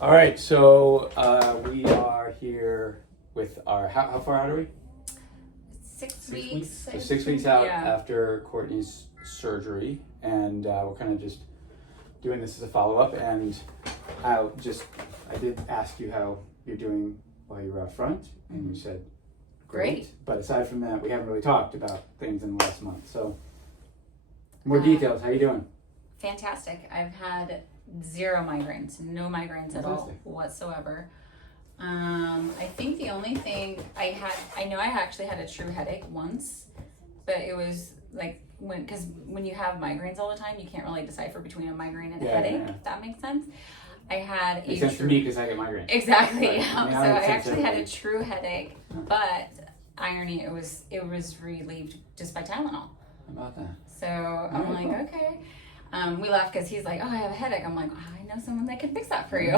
All right, so we are here with our, how far out are we? 6 weeks. So 6 weeks out Yeah. after Courtney's surgery, and we're kind of just doing this as a follow-up. And I did ask you how you're doing while you were out front, and you said great. But aside from that, we haven't really talked about things in the last month. So more details. How you doing? Fantastic. I've had 0 migraines, no migraines at all whatsoever. I think the only thing I know I actually had a true headache once, but it was like because when you have migraines all the time, you can't really decipher between a migraine and a headache, if that makes sense. I had makes sense to me because I get migraines. Exactly. Right. So I actually had a true headache, but irony, it was relieved just by Tylenol. How about that? So I'm like, okay. We laughed because he's like, oh, I have a headache. I'm like, oh, I know someone that can fix that for you.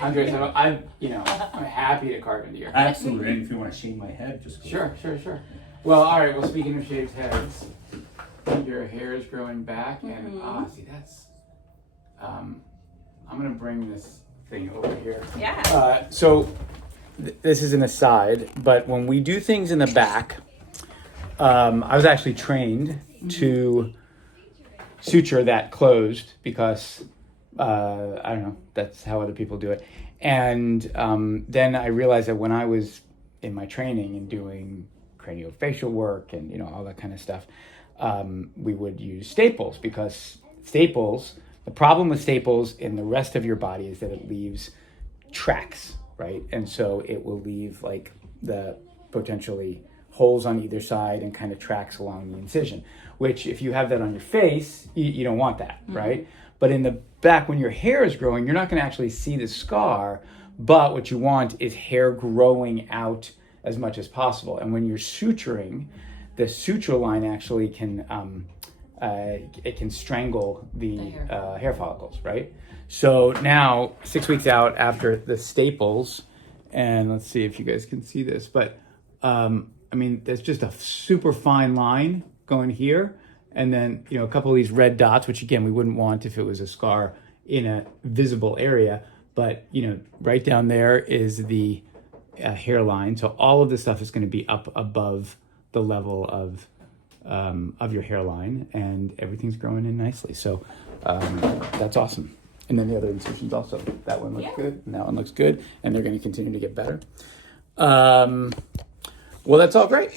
Andres, I'm happy to carve into your head. Absolutely. And if you want to shave my head, just go. Sure. Well, all right. Well, speaking of shaved heads, your hair is growing back, and see, that's. I'm gonna bring this thing over here. Yeah. So this is an aside, but when we do things in the back, I was actually trained to suture that closed because I don't know, that's how other people do it. And then I realized that when I was in my training and doing craniofacial work and all that kind of stuff, we would use staples because the problem with staples in the rest of your body is that it leaves tracks, right? And so it will leave like the potentially holes on either side and kind of tracks along the incision, which if you have that on your face, you don't want that, right? But in the back, when your hair is growing, you're not going to actually see the scar, but what you want is hair growing out as much as possible. And when you're suturing, the suture line actually can it can strangle the hair follicles, right? So now 6 weeks out after the staples, and let's see if you guys can see this, but there's just a super fine line going here, and then a couple of these red dots, which again we wouldn't want if it was a scar in a visible area, but right down there is the hairline. So all of this stuff is going to be up above the level of your hairline, and everything's growing in nicely. So that's awesome. And then the other incisions also. That one looks good, and that one looks good, and they're going to continue to get better. Well, that's all great.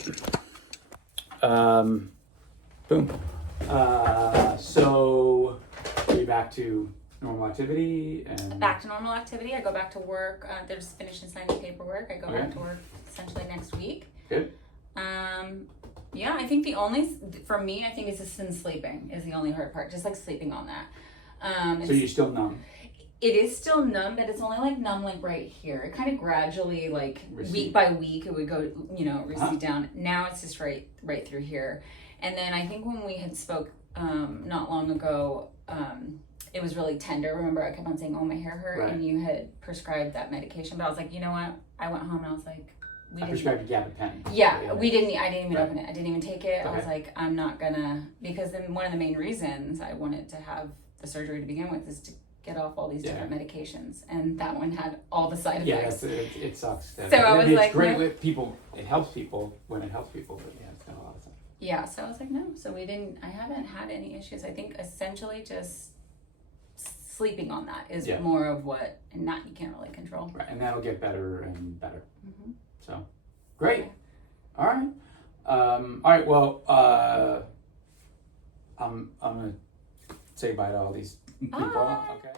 Boom. So are you back to normal activity? Back to normal activity. I go back to work. They're just finishing signing paperwork. I go back to work essentially next week. Good. Yeah, I think for me, I think it's just in sleeping is the only hard part. Just like sleeping on that. So you're still numb? It is still numb, but it's only like numb like right here. It kind of gradually recede. Week by week it would go, recede down. Now it's just right through here. And then I think when we had spoke not long ago, it was really tender. Remember I kept on saying, oh, my hair hurt, and you had prescribed that medication. But I was like, you know what? I went home and I was like, I prescribed a gabapentin. Yeah, I didn't even open it. I didn't even take it. Okay. I was like, I'm not gonna, because then one of the main reasons I wanted to have the surgery to begin with is to get off all these different medications, and that one had all the side effects. Yeah, it sucks. So I was like, it's great with people. It helps people when it helps people, but it's got a lot of stuff. Yeah, so I was like, no. So I haven't had any issues. I think essentially just sleeping on that is more of what, and that you can't really control. Right, and that'll get better and better. Mm-hmm. So, great. All right. All right. Well, I'm gonna say bye to all these people. Bye. Okay.